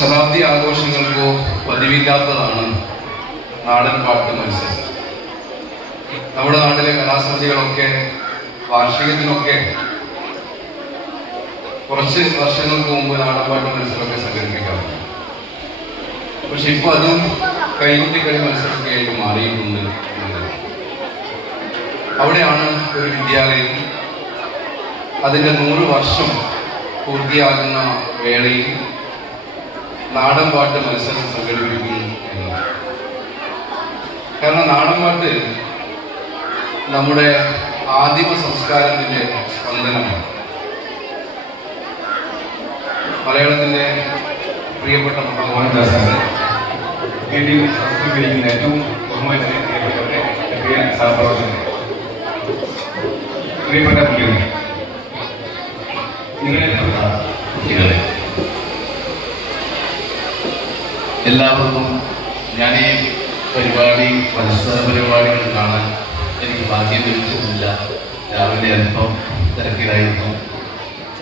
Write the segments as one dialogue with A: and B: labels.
A: സഹസ്രാബ്ദി ആഘോഷങ്ങൾക്കോ പതിവില്ലാത്തതാണ് നാടൻ പാട്ട് മത്സരം. നമ്മുടെ നാട്ടിലെ കലാസമിതികളൊക്കെ വാർഷികത്തിനൊക്കെ കുറച്ച് വർഷങ്ങൾക്ക് മുമ്പ് നാടൻപാട്ട് മത്സരമൊക്കെ സംഘടിപ്പിക്കാറുണ്ട്. പക്ഷെ ഇപ്പൊ അതും കൈകുട്ടിക്കളി മത്സരമൊക്കെ ആയിട്ട് മാറിയിട്ടുണ്ട്. അവിടെയാണ് ഒരു വിദ്യാലയം. അതിന്റെ നൂറ് വർഷം പൂർത്തിയാകുന്ന വേളയിൽ നാടൻ പാട്ട് മത്സരം സംഘടിപ്പിക്കുന്നു. എന്നാണ് കാരണം നാടൻ പാട്ട് നമ്മുടെ ആദിമ സംസ്കാരത്തിന്റെ സ്പന്ദനമാണ്. മലയാളത്തിന്റെ പ്രിയപ്പെട്ട
B: മോഹൻദാസാണ് വേദിയിൽ സംസ്കരിക്കുന്ന ഏറ്റവും സഹപ്രവർത്തകരെ പ്രിയപ്പെട്ട കുട്ടികളെ നിങ്ങളെ
C: കുട്ടികളെ എല്ലാവർക്കും ഞാൻ ഈ പരിപാടി മത്സര പരിപാടികൾ കാണാൻ എനിക്ക് ഭാഗ്യം ലഭിച്ചിട്ടില്ല. രാവിലെ അല്പം തിരക്കിലായിരുന്നു.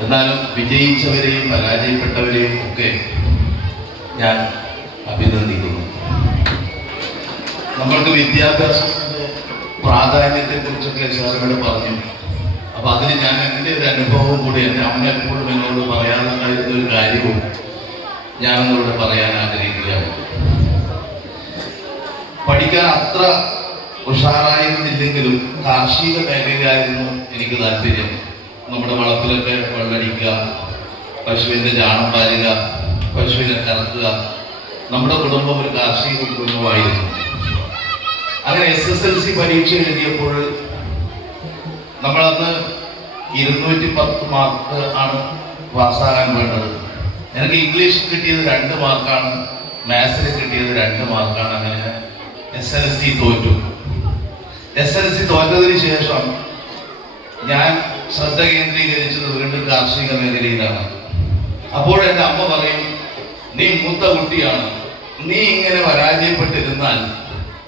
C: എന്നാലും വിജയിച്ചവരെയും പരാജയപ്പെട്ടവരെയും ഒക്കെ ഞാൻ അഭിനന്ദിക്കുന്നു. നമ്മൾക്ക് വിദ്യാഭ്യാസത്തിന്റെ പ്രാധാന്യത്തെ കുറിച്ചൊക്കെ സാറിനോട് പറഞ്ഞു. അപ്പൊ അതിന് ഞാൻ എന്റെ ഒരു അനുഭവം കൂടി എന്റെ അമ്മ എപ്പോഴും എന്നോട് പറയാറുണ്ടായിരുന്ന ഒരു കാര്യവും ഞാനൊന്നിവിടെ പറയാൻ ആഗ്രഹിക്കുകയാണ്. പഠിക്കാൻ അത്ര ഉഷാറായിരുന്നില്ലെങ്കിലും കാർഷിക മേഖലയായിരുന്നു എനിക്ക് താല്പര്യം. നമ്മുടെ വളപ്പിലൊക്കെ വെള്ളടിക്കുക പശുവിന്റെ ചാണം പാരുക പശുവിനെ കറക്കുക. നമ്മുടെ കുടുംബം ഒരു കാർഷിക കുടുംബമായിരുന്നു. അങ്ങനെ എസ് എസ് എൽ സി പരീക്ഷ എഴുതിയപ്പോൾ നമ്മളന്ന് ഇരുന്നൂറ്റി പത്ത് മാർക്ക് ആണ് പാസ്സാകാൻ വേണ്ടത്. എനിക്ക് ഇംഗ്ലീഷ് കിട്ടിയത് രണ്ട് മാർക്കാണ് മാത്സിൽ കിട്ടിയത് രണ്ട് മാർക്കാണ് അങ്ങനെ എസ് എൽ സി തോറ്റു. എസ് എൽ സി തോറ്റതിന് ശേഷം ഞാൻ ശ്രദ്ധ കേന്ദ്രീകരിച്ചത് വീണ്ടും കാർഷിക മേഖലയിലാണ്. അപ്പോൾ എന്റെ അമ്മ പറയും നീ മൂത്ത കുട്ടിയാണ്. നീ ഇങ്ങനെ പരാജയപ്പെട്ടിരുന്നാൽ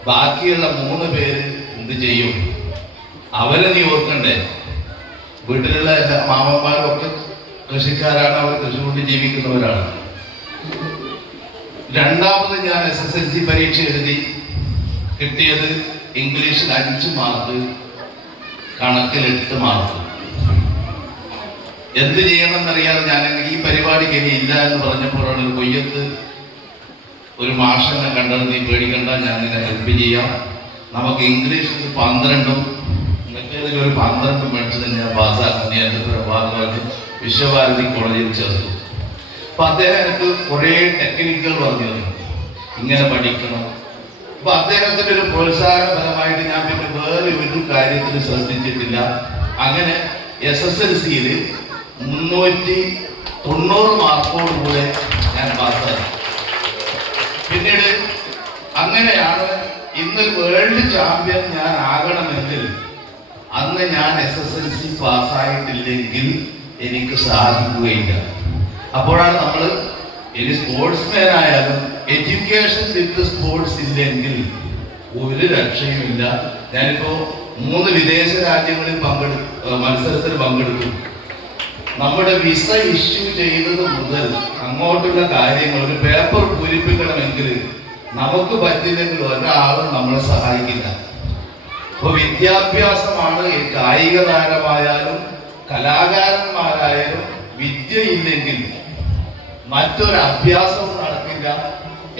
C: ബാക്കിയുള്ള മൂന്ന് പേര് എന്ത് ചെയ്യും? അവരെ നീ ഓർക്കണ്ടേ? വീട്ടിലുള്ള എല്ലാ മാമന്മാരും ഒക്കെ കൃഷിക്കാരാണ് അവർ കൃഷി കൊണ്ട് ജീവിക്കുന്നവരാണ്. രണ്ടാമത് ഞാൻ എസ് എസ് എൽ സി പരീക്ഷ എഴുതി. കിട്ടിയത് ഇംഗ്ലീഷിൽ അഞ്ച് മാർക്ക് കണക്കിൽ എട്ട് മാർക്ക് എന്ത് ചെയ്യണമെന്നറിയാതെ ഞാൻ ഈ പരിപാടിക്ക് ഇനി ഇല്ല എന്ന് പറഞ്ഞപ്പോഴാണ് ഒരു കൊയ്യത്ത് ഒരു മാഷനെ കണ്ടത്. നീ പേടിക്കണ്ട ഞാൻ നിന്നെ ഹെൽപ്പ് ചെയ്യാം. നമുക്ക് ഇംഗ്ലീഷ് പന്ത്രണ്ടും മറ്റേതിൽ ഒരു പന്ത്രണ്ടും മേടിച്ച് തന്നെ ഞാൻ പാസ്സാക്കി എന്റെ ഭാഗമായിട്ട് വിശ്വഭാരതി കോളേജിൽ ചേർത്തു. അപ്പൊ അദ്ദേഹം എനിക്ക് കുറേ ടെക്നിക്കുകൾ പറഞ്ഞു തന്നു ഇങ്ങനെ പഠിക്കണം. അപ്പൊ അദ്ദേഹത്തിന്റെ ഒരു പ്രോത്സാഹനപരമായിട്ട് ഞാൻ പിന്നെ വേറെ ഒരു കാര്യത്തിന് ശ്രദ്ധിച്ചിട്ടില്ല. അങ്ങനെ എസ് എസ് എൽ സിയിൽ മുന്നൂറ്റി തൊണ്ണൂറ് മാർക്കോടുകൂടെ ഞാൻ പാസ്സായി. പിന്നീട് അങ്ങനെയാണ് ഇന്ന് വേൾഡ് ചാമ്പ്യൻ ഞാൻ ആകണമെങ്കിൽ അന്ന് ഞാൻ എസ് എസ് എൽ സി പാസ്സായിട്ടില്ലെങ്കിൽ എനിക്ക് സാധിക്കുകയില്ല. അപ്പോഴാണ് നമ്മൾ ഇനി സ്പോർട്സ്മാൻ ആയാലും എഡ്യൂക്കേഷൻ വിത്ത് സ്പോർട്സ് ഇല്ലെങ്കിൽ ഒരു രക്ഷയുമില്ല. ഞാനിപ്പോ മൂന്ന് വിദേശ രാജ്യങ്ങളിൽ പങ്കെടു മത്സരത്തിൽ പങ്കെടുത്തു നമ്മുടെ വിസ ഇഷ്യൂ ചെയ്തത് മുതൽ അങ്ങോട്ടുള്ള കാര്യങ്ങൾ ഒരു പേപ്പർ പൂരിപ്പിക്കണമെങ്കിൽ നമുക്ക് പറ്റില്ലെങ്കിൽ ഒരാളും നമ്മളെ സഹായിക്കില്ല. അപ്പൊ വിദ്യാഭ്യാസമാണ് കായിക താരമായാലും കലാകാരന്മാരായാലും വിദ്യ ഇല്ലെങ്കിൽ മറ്റൊരു അഭ്യാസവും നടക്കില്ല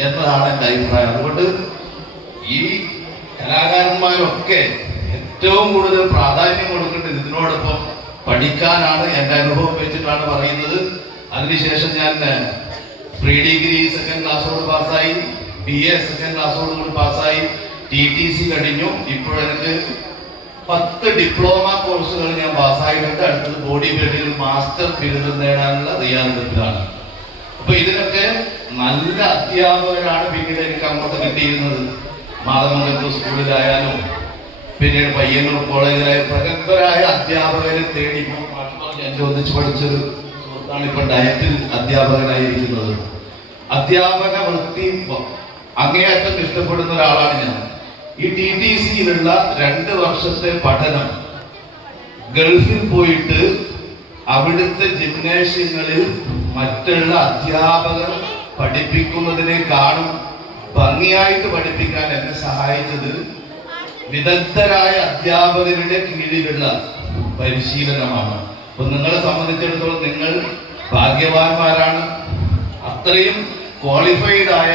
C: എന്നതാണ് എന്റെ അഭിപ്രായം. അതുകൊണ്ട് ഈ കലാകാരന്മാരൊക്കെ ഏറ്റവും കൂടുതൽ പ്രാധാന്യം കൊടുക്കേണ്ടത് ഇതിനോടൊപ്പം പഠിക്കാനാണ് എന്റെ അനുഭവം വെച്ചിട്ടാണ് പറയുന്നത്. അതിനുശേഷം ഞാൻ പ്രീ ഡിഗ്രി സെക്കൻഡ് ക്ലാസ്സോട് പാസ്സായി ബി എ സെക്കൻഡ് ക്ലാസ്സോട് കൂടി പാസ്സായി. ടി ടി സി കഴിഞ്ഞു. ഇപ്പോഴെനിക്ക് പത്ത് ഡിപ്ലോമ കോഴ്സുകൾ ഞാൻ പാസ്സായിട്ടുണ്ട് അടുത്തത് ബോഡി ബിൽഡിംഗിൽ മാസ്റ്റർ ബിരുദം നേടാനുള്ള തയ്യാറെടുപ്പിലാണ് അപ്പൊ ഇതിനൊക്കെ നല്ല അധ്യാപകരാണ് പിന്നീട് എനിക്ക് അങ്ങോട്ട് കിട്ടിയിരുന്നത്. മാതമംഗലത്ത് സ്കൂളിലായാലും പിന്നീട് പയ്യന്നൂർ കോളേജിലായ പ്രഗത്ഭരായ അധ്യാപകരെ തേടി ഞാൻ ചോദിച്ചു പഠിച്ചൊരു സുഹൃത്താണ് ഇപ്പൊ ഡയറ്റിൽ അധ്യാപകനായിരിക്കുന്നത്. അധ്യാപന വൃത്തി അങ്ങേയറ്റം ഇഷ്ടപ്പെടുന്ന ഒരാളാണ് ഞാൻ. ഈ ടി ടി സിയിലുള്ള രണ്ട് വർഷത്തെ പഠനം ഗൾഫിൽ പോയിട്ട് അവിടുത്തെ ജിംനേഷ്യങ്ങളിൽ മറ്റുള്ള അധ്യാപകർ പഠിപ്പിക്കുന്നതിനേക്കാളും ഭംഗിയായിട്ട് പഠിപ്പിക്കാൻ എന്നെ സഹായിച്ചത് വിദഗ്ധരായ അധ്യാപകരുടെ കീഴിലുള്ള പരിശീലനമാണ്. അപ്പൊ നിങ്ങളെ സംബന്ധിച്ചിടത്തോളം നിങ്ങൾ ഭാഗ്യവാന്മാരാണ്. അത്രയും ക്വാളിഫൈഡ് ആയ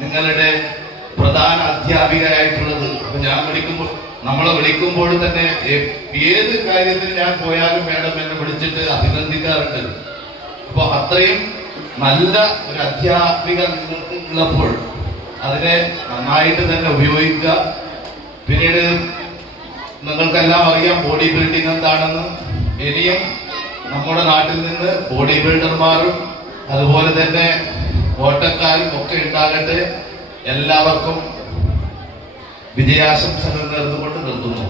C: നിങ്ങളുടെ പ്രധാന അധ്യാപികരായിട്ടുള്ളത് അപ്പൊ ഞാൻ വിളിക്കുമ്പോൾ നമ്മളെ വിളിക്കുമ്പോൾ തന്നെ ഏത് കാര്യത്തിൽ ഞാൻ പോയാലും മേഡം എന്നെ വിളിച്ചിട്ട് അഭിനന്ദിക്കാറുണ്ട്. അപ്പൊ അത്രയും നല്ല ഒരു അധ്യാപിക ഉള്ളപ്പോൾ അതിനെ നന്നായിട്ട് തന്നെ ഉപയോഗിക്കുക. പിന്നീട് നിങ്ങൾക്കെല്ലാം അറിയാം ബോഡി ബിൽഡിംഗ് എന്താണെന്ന്. ഇനിയും നമ്മുടെ നാട്ടിൽ നിന്ന് ബോഡി ബിൽഡർമാരും അതുപോലെ തന്നെ ഓട്ടക്കാരും ഒക്കെ ഉണ്ടാകട്ടെ. എല്ലാവർക്കും വിജയാശംസകൾ നേർന്നുകൊണ്ട് നിർത്തുന്നു.